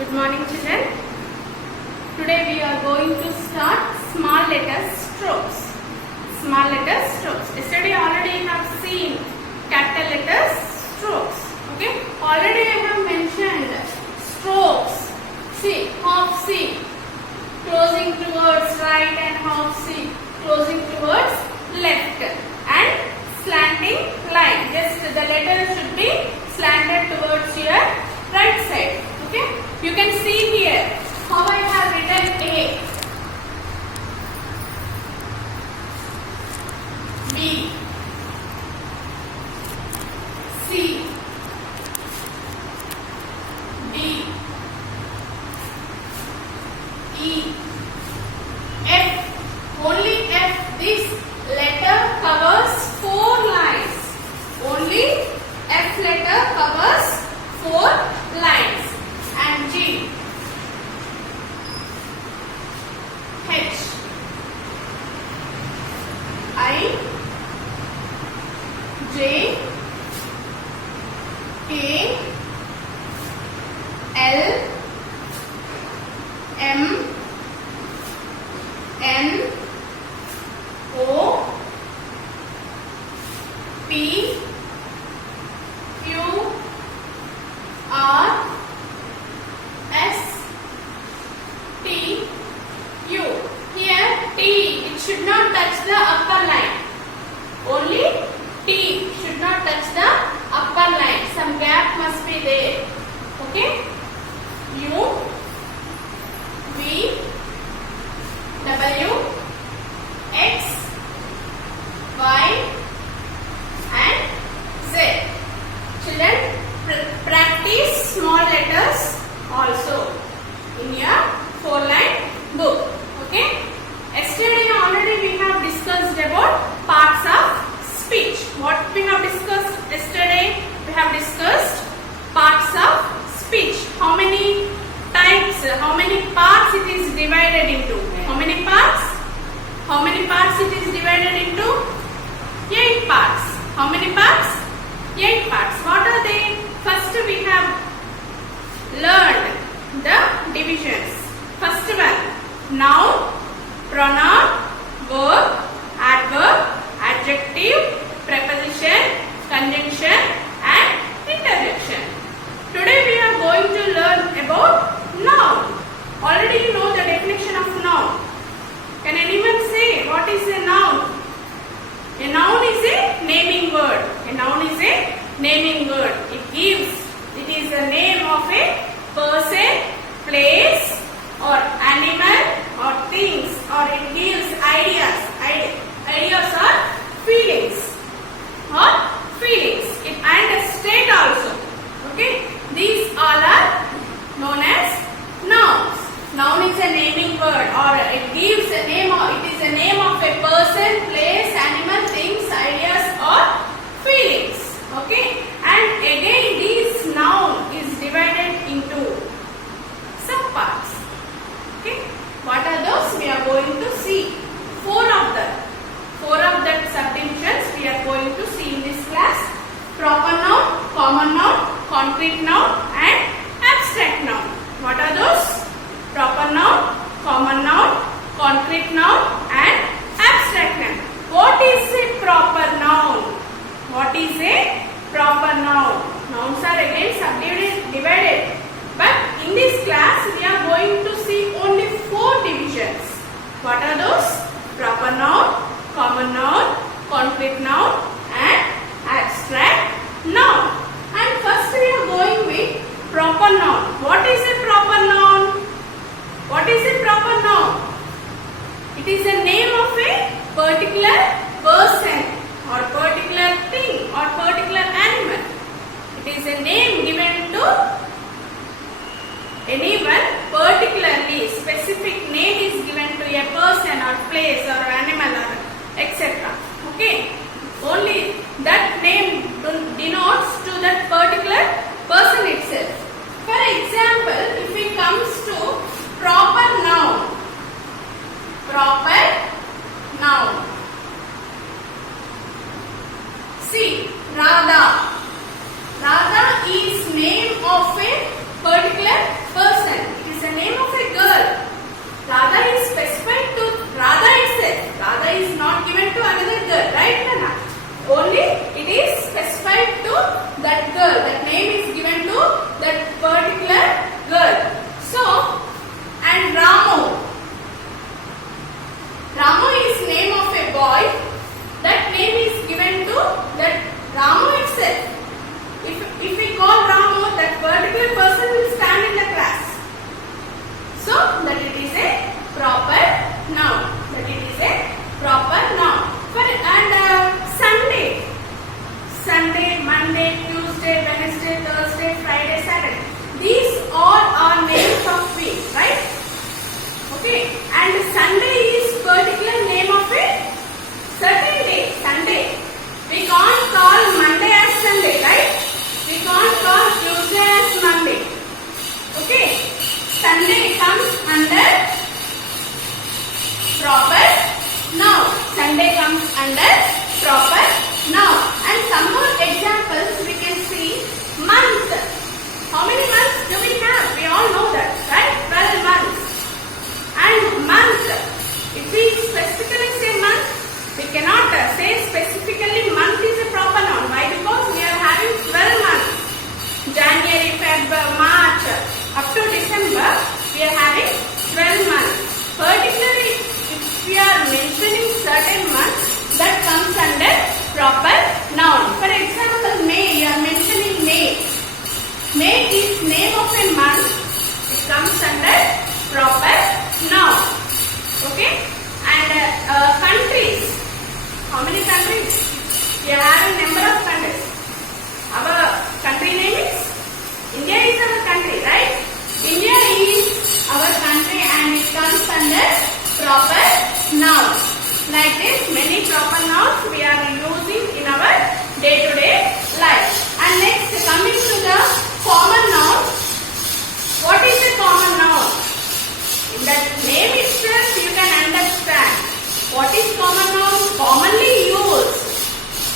Good morning, children. Today we are going to start small letter strokes. Small letter strokes. Yesterday already I have seen capital letters strokes. Okay. Already I have mentioned strokes. See, half C, closing towards right and half C, closing towards left, and slanting line. Just the letter should be slanted towards your right side. Okay. You can see here how I have written A, B, C, D, E, F. Only F. This letter covers 4 lines. Only F letter covers 4 lines. And G, H, I, J, K, L, M, N, O, P, Q, R, S, T, U. Here T, it should not touch the upper line. Only T should not touch the upper line. Some gap must be there. Okay. U, V, W, X, Y, and Z. Children, practice small letters also in your 4-line book. Okay. Yesterday already we have discussed about parts of speech. What we have discussed yesterday? We have discussed parts of speech. How many types, how many parts it is divided into? How many parts? How many parts it is divided into? 8 parts. How many parts? 8 parts. What are they? First we have learned the divisions. First one, noun, pronoun, verb, adverb, adjective, preposition, conjunction, and interjection. Today we are going to learn about noun. Already you know the definition of noun. Can anyone say what is a noun? A noun is a naming word. A noun is a naming word. It is the name of a person, place, or animal, or things, or it gives ideas or feelings, and a state also. Okay, these all are known as nouns. Noun is a naming word, or it gives a name, or it is a name of a person, place, animal, things, ideas, or feelings. Okay, and again this noun is divided into subparts. Okay, what are those? We are going to see 4 of them. 4 of that subdivisions we are going to see in this class: proper noun, common noun, concrete noun, and abstract noun. What are those? Proper noun, common noun, concrete noun, and abstract noun. What is a proper noun? What is a proper noun? Nouns are again divided. But in this class we are going to see only 4 divisions. What are those? Proper noun, common noun, concrete noun, and abstract noun. And first we are going with proper noun. What is a proper noun? What is a proper noun? It is the name of a particular person, or particular thing, or particular animal. It is a name given to anyone, particularly specific name is given to a person or place or animal or etc. Okay, only that name denotes to that particular person itself. For example, if it comes to proper noun, see, Radha. Radha is name of a particular person. under proper noun. Sunday comes under proper noun. And some more examples we can see. Month. How many months do we have? We all know that, right? 12 months. And month. If we specifically say month, we cannot say specifically month is a proper noun. Why? Because we are having 12 months. January, February, March, up to December, we are having 12 months. Particularly, if we are mentioning certain months, that comes under proper noun. For example, May, you are mentioning May. May is name of a month. It comes under proper noun. Okay? And countries. How many countries? We are having number of countries. Our country name is? India is our country, right? India is our country and it comes under proper noun. Like this, many proper nouns we are using in our day-to-day life. And next, coming to the common noun. What is a common noun? In that name itself, you can understand. What is common noun? Commonly used.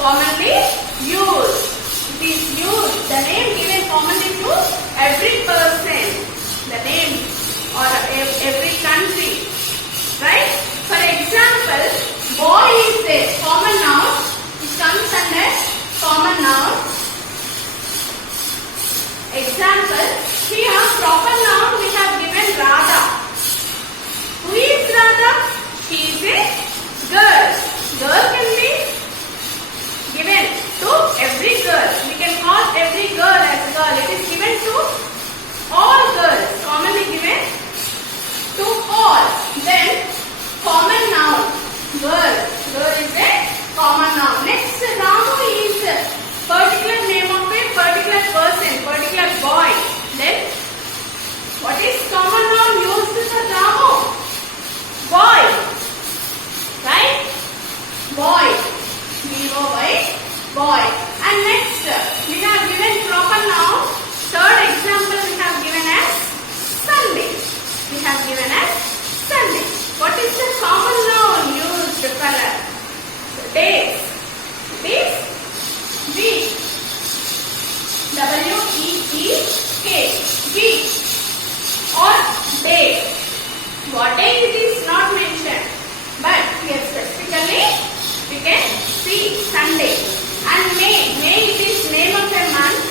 Commonly used. It is used. The name given commonly to every person. The name or every country. Right? For example, boy is a common noun. It comes under common noun. Example, here proper noun we have given Radha. Who is Radha? She is a girl. Girl can be given to every girl. We can call every girl as girl. It is given to all girls. Commonly given to all. Then common noun. Girl. Girl is a common noun. Next, Ramu is a particular name of a particular person, particular boy. Then, what is common noun used for Ramu? Boy. Right? Boy. B-O-Y. Boy. And next, we have given proper noun. Third example we have given as Sunday. We have given as Sunday. What is the common noun used for days? It is week. W-E-E-K. Week or day. What day it is not mentioned. But here specifically we can see Sunday. And May. May it is name of a month.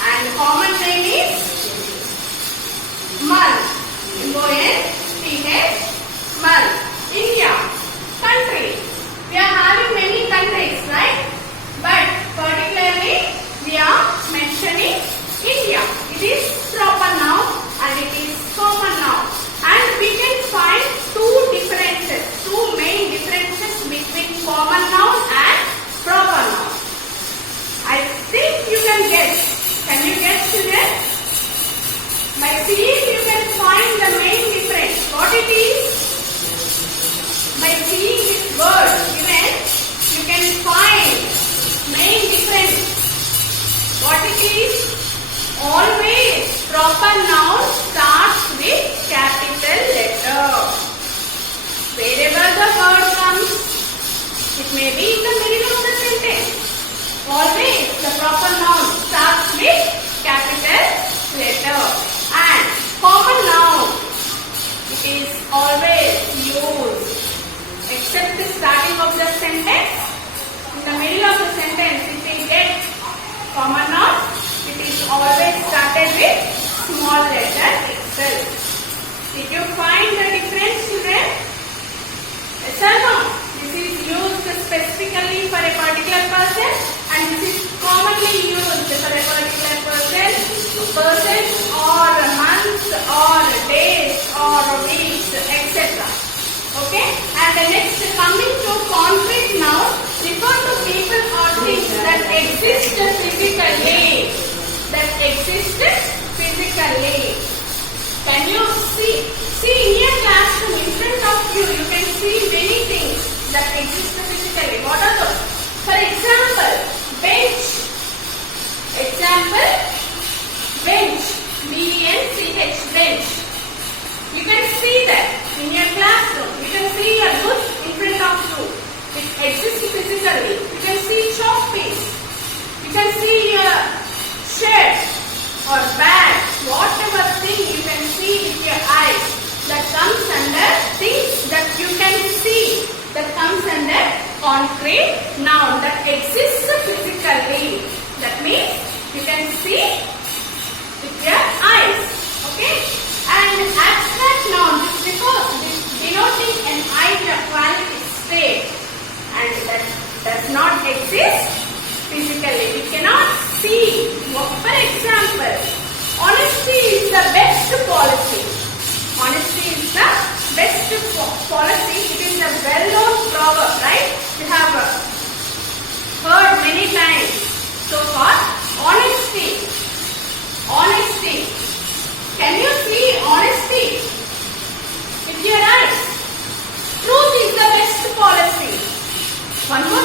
And common name is month. M-O-N-T-H. Month. India. Country. We are having many countries, right? But particularly we are mentioning India. It is proper noun and it is common noun. And we can find two differences, two main differences between common noun and proper noun. I think you can guess. Can you guess today? By seeing you can find the main difference. What it is? By seeing this word given, you can find main difference. What it is? Always proper noun starts with capital letter. Wherever the word comes, it may be in the middle of the sentence. Always the proper noun starts with capital letter. And common noun, it is always used except the starting of the sentence. In the middle of the sentence, if we get common noun, it is always started with small letter itself. Did you find the difference today? Yes or no? This is used specifically for a particular person and this is commonly used for a particular person or months or days or weeks, etc. Okay? And the next, coming to concrete noun, refer to people or things that exist physically. That exist physically. Can you see? See in your classroom in front of you, you can see many things that exist physically. What are those? For example, bench. Example, bench. B-E-N-C-H, bench. You can One more